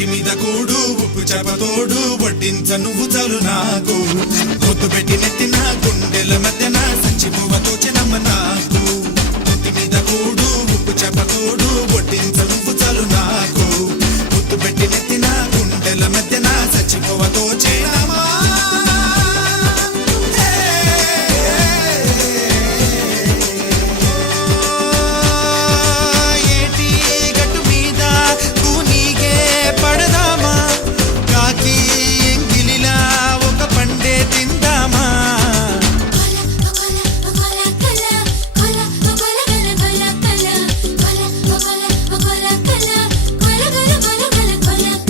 ఒంటి మీద కూడు ఉప్పు చేపతోడు వడ్డించ నువ్వు చాలు నాకు పొద్దు పెట్టి నెత్తిన గుండెల మధ్యన సంచి పువ్వతో చినమ్మ నాకు ఒంటి మీద కూడు ఉప్పు చేపతోడు వడ్డించ నువ్వు చాలు